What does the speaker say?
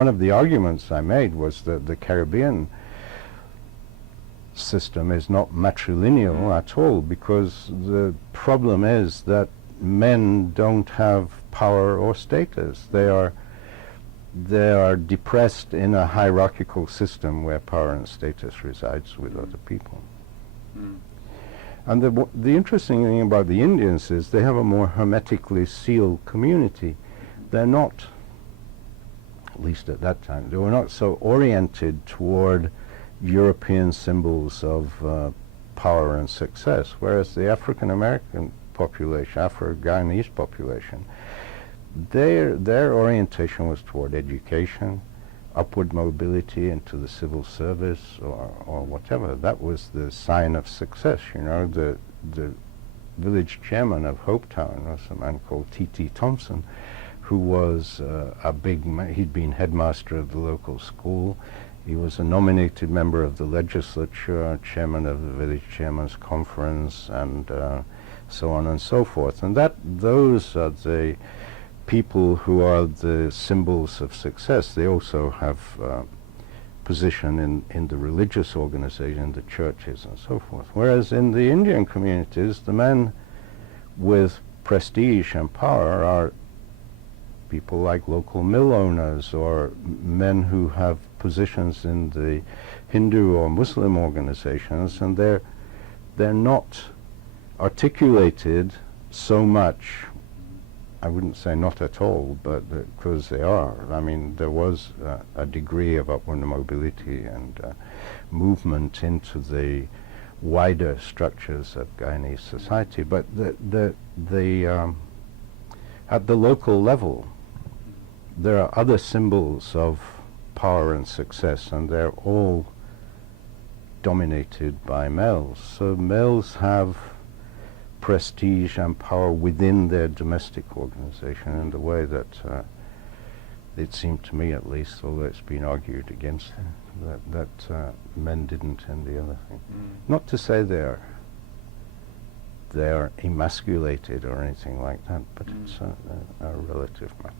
One of the arguments I made was that the Caribbean system is not matrilineal at all, because the problem is that men don't have power or status. They are depressed in a hierarchical system where power and status resides with other people. And the interesting thing about the Indians is they have a more hermetically sealed community. They're not, at least at that time, they were not so oriented toward European symbols of power and success, whereas the African American population, Afro-Guyanese population, their orientation was toward education, upward mobility into the civil service, or whatever. That was the sign of success. You know, the village chairman of Hopetown was a man called T.T. Thompson, who was a big man. He'd been headmaster of the local school. He was a nominated member of the legislature, chairman of the village chairman's conference, and so on and so forth. And those are the people who are the symbols of success. They also have position in the religious organization, the churches and so forth. Whereas in the Indian communities, the men with prestige and power are people like local mill owners or men who have positions in the Hindu or Muslim organizations, and they're not articulated so much. I wouldn't say not at all, but because they are. I mean, there was a degree of upward mobility and movement into the wider structures of Guyanese society, but at the local level, there are other symbols of power and success, and they're all dominated by males. So males have prestige and power within their domestic organization in the way that it seemed to me, at least, although it's been argued against, that men didn't in the other thing. Not to say they're emasculated or anything like that, but it's a relative matter.